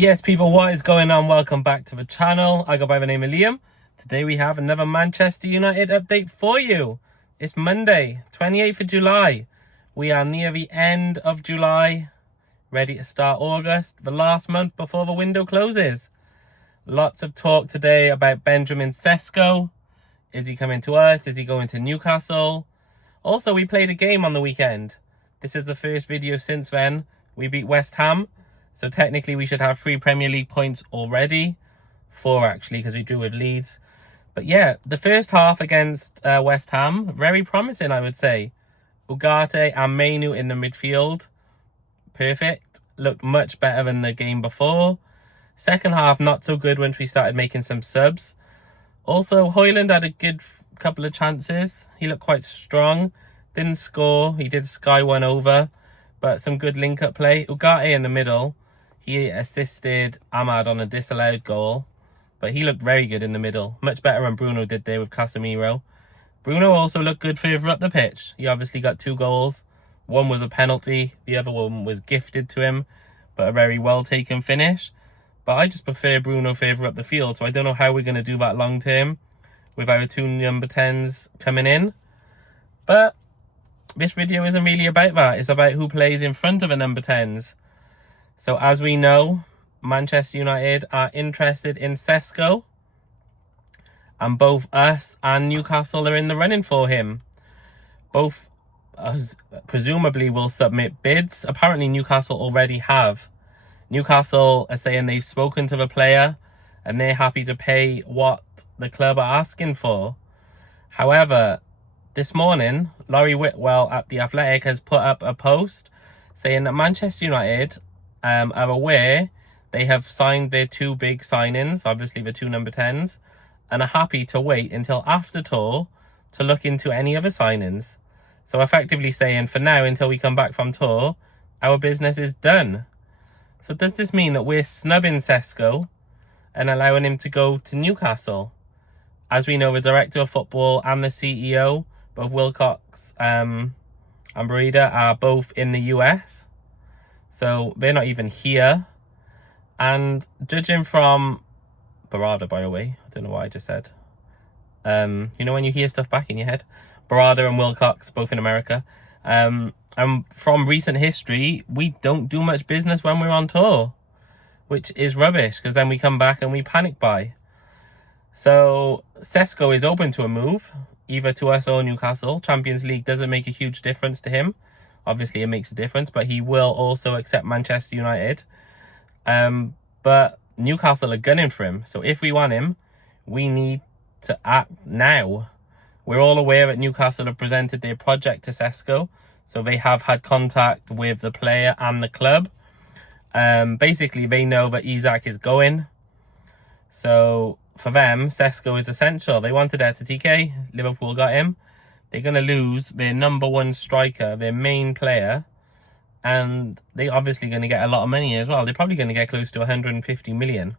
Yes, people, what is going on? Welcome back to the channel. I go by the name of Liam. Today we have another Manchester United update for you. It's Monday, 28th of July. We are near the end of July, ready to start August, the last month before the window closes. Lots of talk today about Benjamin Sesko. Is he coming to us? Is he going to Newcastle? Also, we played a game on the weekend. This is the first video since then. We beat West Ham. So technically we should have 3 Premier League points already. 4 actually, because we drew with Leeds. But yeah, the first half against West Ham, very promising, I would say. Ugarte and Mainu in the midfield. Perfect. Looked much better than the game before. Second half, not so good once we started making some subs. Also, Højlund had a good couple of chances. He looked quite strong. Didn't score. He did sky one over. But some good link-up play. Ugarte in the middle. He assisted Ahmad on a disallowed goal. But he looked very good in the middle. Much better than Bruno did there with Casemiro. Bruno also looked good further up the pitch. He obviously got 2 goals. One was a penalty. The other one was gifted to him. But a very well-taken finish. But I just prefer Bruno further up the field. So I don't know how we're going to do that long-term with our 2 number 10s coming in. But this video isn't really about that. It's about who plays in front of the number 10s. So as we know, Manchester United are interested in Sesko. And both us and Newcastle are in the running for him. Both presumably will submit bids. Apparently Newcastle already have. Newcastle are saying they've spoken to the player and they're happy to pay what the club are asking for. However, this morning, Laurie Whitwell at The Athletic has put up a post saying that Manchester United are aware they have signed their 2 big signings, obviously the 2 number 10s, and are happy to wait until after tour to look into any other signings. So effectively saying, for now, until we come back from tour, our business is done. So does this mean that we're snubbing Sesko and allowing him to go to Newcastle? As we know, the director of football and the CEO, both Wilcox and Barida, are both in the US. So they're not even here. And judging from Barada, by the way, I don't know what I just said. You know when you hear stuff back in your head? Barada and Wilcox, both in America. And from recent history, we don't do much business when we're on tour, which is rubbish, because then we come back and we panic buy. So Sesko is open to a move, either to us or Newcastle. Champions League doesn't make a huge difference to him. Obviously, it makes a difference, but he will also accept Manchester United. But Newcastle are gunning for him. So if we want him, we need to act now. We're all aware that Newcastle have presented their project to Sesko. So they have had contact with the player and the club. Basically, they know that Isak is going. So for them, Sesko is essential. They wanted TK. Liverpool got him. They're going to lose their number 1 striker, their main player. And they're obviously going to get a lot of money as well. They're probably going to get close to 150 million.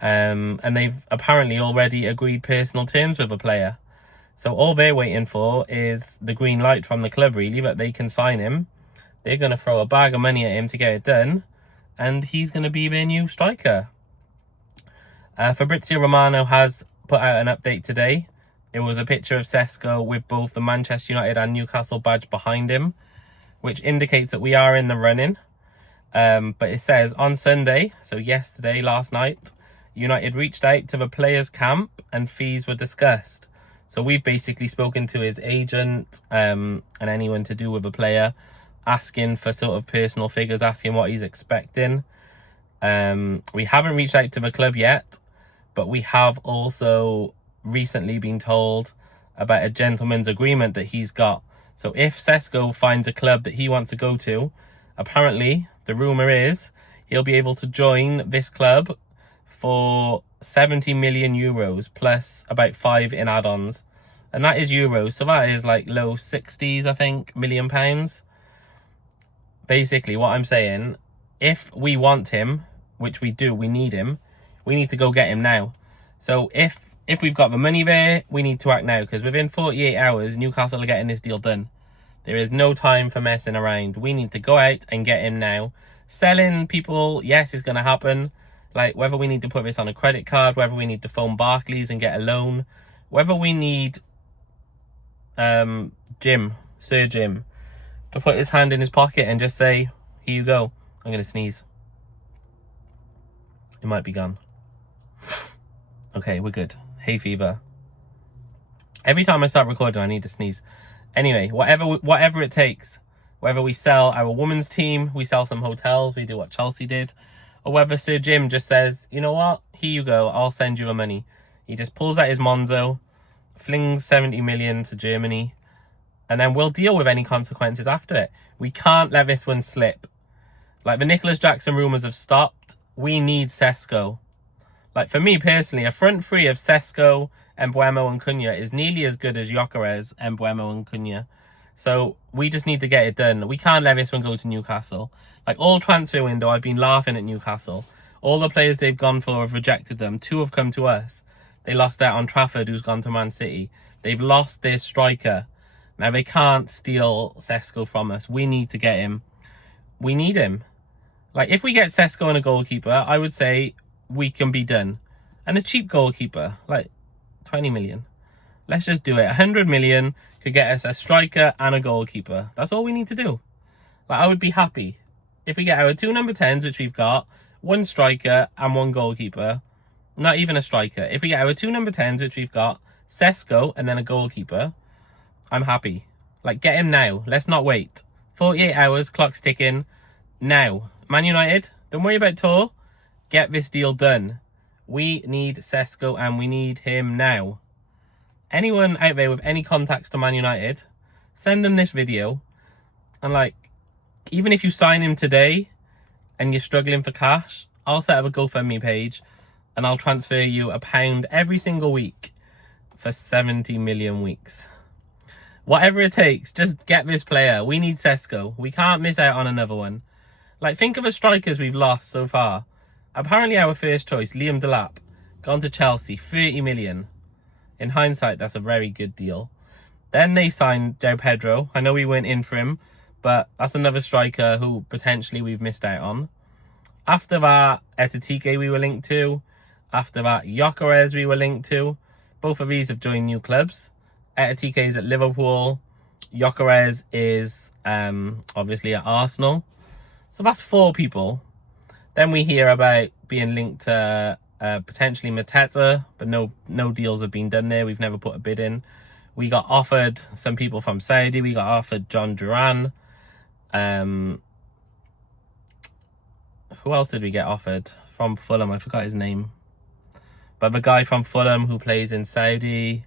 And they've apparently already agreed personal terms with a player. So all they're waiting for is the green light from the club, really, that they can sign him. They're going to throw a bag of money at him to get it done. And he's going to be their new striker. Fabrizio Romano has put out an update today. It was a picture of Sesko with both the Manchester United and Newcastle badge behind him, which indicates that we are in the running. But it says, on Sunday, so yesterday, last night, United reached out to the players' camp and fees were discussed. So we've basically spoken to his agent and anyone to do with the player, asking for sort of personal figures, asking what he's expecting. We haven't reached out to the club yet, but we have also recently been told about a gentleman's agreement that he's got. So if Sesko finds a club that he wants to go to, apparently the rumour is he'll be able to join this club for 70 million euros plus about 5 in add-ons. And that is euros, so that is like low 60s, I think, million pounds. Basically, what I'm saying, if we want him, which we do, we need him, we need to go get him now. So if we've got the money there, we need to act now, because within 48 hours, Newcastle are getting this deal done. There is no time for messing around. We need to go out and get him now. Selling people, yes, is going to happen. Like, whether we need to put this on a credit card, whether we need to phone Barclays and get a loan, whether we need Sir Jim, to put his hand in his pocket and just say, here you go, I'm going to sneeze. It might be gone. Okay, we're good. Hay fever. Every time I start recording, I need to sneeze. Anyway, whatever it takes, whether we sell our women's team, we sell some hotels, we do what Chelsea did, or whether Sir Jim just says, you know what, here you go, I'll send you the money. He just pulls out his Monzo, flings 70 million to Germany, and then we'll deal with any consequences after it. We can't let this one slip. Like, the Nicholas Jackson rumours have stopped. We need Sesko. Like, for me personally, a front three of Sesko, Mbeumo and Cunha is nearly as good as Gyökeres, Mbeumo and Cunha. So we just need to get it done. We can't let this one go to Newcastle. Like, all transfer window, I've been laughing at Newcastle. All the players they've gone for have rejected them. 2 have come to us. They lost out on Trafford, who's gone to Man City. They've lost their striker. Now, they can't steal Sesko from us. We need to get him. We need him. Like, if we get Sesko and a goalkeeper, I would say we can be done. And a cheap goalkeeper, like 20 million. Let's just do it. 100 million could get us a striker and a goalkeeper. That's all we need to do. Like, I would be happy if we get our 2 number 10s, which we've got, 1 striker and 1 goalkeeper. Not even a striker. If we get our 2 number 10s, which we've got, Sesko and then a goalkeeper, I'm happy. Like, get him now. Let's not wait. 48 hours, clock's ticking. Now. Man United, don't worry about tour. Get this deal done. We need Sesko and we need him now. Anyone out there with any contacts to Man United, send them this video. And, like, even if you sign him today and you're struggling for cash, I'll set up a GoFundMe page and I'll transfer you £1 every single week for 70 million weeks. Whatever it takes, just get this player. We need Sesko. We can't miss out on another one. Like, think of the strikers we've lost so far. Apparently our first choice, Liam Delap, gone to Chelsea, 30 million. In hindsight, that's a very good deal. Then they signed João Pedro. I know we weren't in for him, but that's another striker who potentially we've missed out on. After that, Etatike we were linked to. After that, Gyökeres we were linked to. Both of these have joined new clubs. Etatike is at Liverpool. Gyökeres is obviously at Arsenal. So that's 4 people. Then we hear about being linked to potentially Mateta, but no deals have been done there. We've never put a bid in. We got offered some people from Saudi. We got offered John Duran. Who else did we get offered? From Fulham, I forgot his name. But the guy from Fulham who plays in Saudi,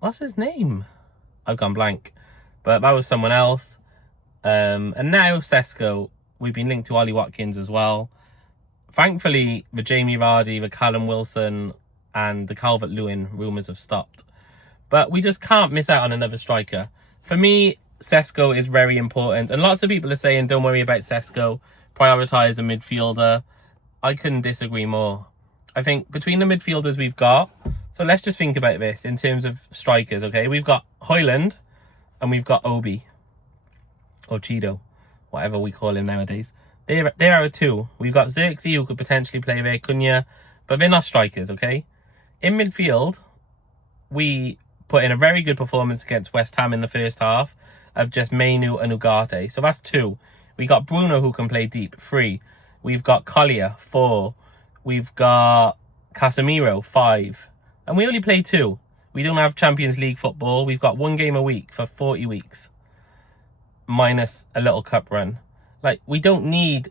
what's his name? I've gone blank. But that was someone else. And now Sesko, we've been linked to Ollie Watkins as well. Thankfully, the Jamie Vardy, the Callum Wilson, and the Calvert-Lewin rumours have stopped. But we just can't miss out on another striker. For me, Sesko is very important. And lots of people are saying, don't worry about Sesko, prioritise a midfielder. I couldn't disagree more. I think between the midfielders we've got, so let's just think about this in terms of strikers, okay? We've got Højlund and we've got Obi. Or Cheeto, whatever we call him nowadays. There are 2. We've got Xerxes, who could potentially play there, Cunha, but they're not strikers, okay? In midfield, we put in a very good performance against West Ham in the first half of just Mainu and Ugarte. So that's 2. We got Bruno, who can play deep, 3. We've got Collier, 4. We've got Casemiro, 5. And we only play 2. We don't have Champions League football. We've got 1 game a week for 40 weeks. Minus a little cup run. Like, we don't need...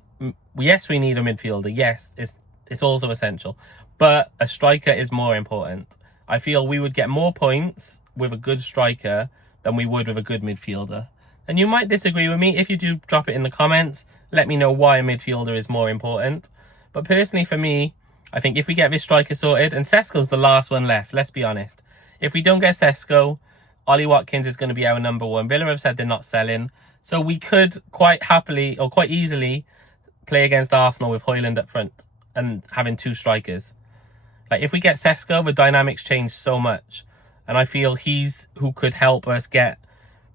Yes, we need a midfielder. Yes, it's also essential. But a striker is more important. I feel we would get more points with a good striker than we would with a good midfielder. And you might disagree with me. If you do, drop it in the comments. Let me know why a midfielder is more important. But personally, for me, I think if we get this striker sorted... And Sesko's the last one left, let's be honest. If we don't get Sesko, Ollie Watkins is going to be our number 1. Villa have said they're not selling. So we could quite happily or quite easily play against Arsenal with Højlund up front and having 2 strikers. Like, if we get Sesko, the dynamics change so much. And I feel he's who could help us get...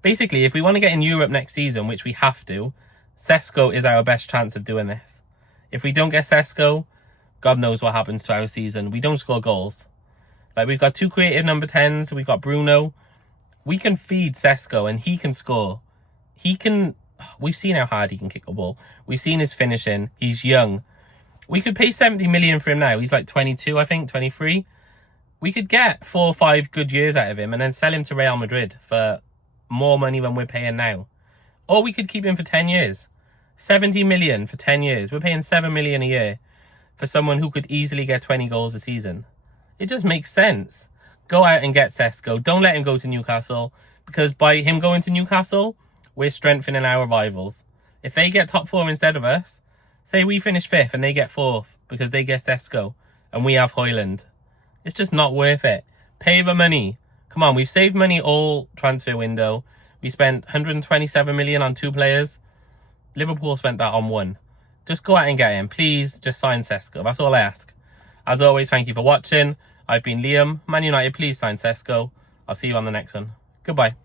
Basically, if we want to get in Europe next season, which we have to, Sesko is our best chance of doing this. If we don't get Sesko, God knows what happens to our season. We don't score goals. Like, we've got 2 creative number 10s. We've got Bruno. We can feed Sesko and he can score. He can... We've seen how hard he can kick a ball. We've seen his finishing. He's young. We could pay 70 million for him now. He's like 22, I think, 23. We could get 4 or 5 good years out of him and then sell him to Real Madrid for more money than we're paying now. Or we could keep him for 10 years. 70 million for 10 years. We're paying 7 million a year for someone who could easily get 20 goals a season. It just makes sense. Go out and get Sesko. Don't let him go to Newcastle, because by him going to Newcastle, we're strengthening our rivals. If they get top 4 instead of us, say we finish 5th and they get 4th because they get Sesko and we have Højlund, it's just not worth it. Pay the money. Come on, we've saved money all transfer window. We spent 127 million on 2 players. Liverpool spent that on 1. Just go out and get him. Please, just sign Sesko. That's all I ask. As always, thank you for watching. I've been Liam. Man United, please sign Sesko. I'll see you on the next one. Goodbye.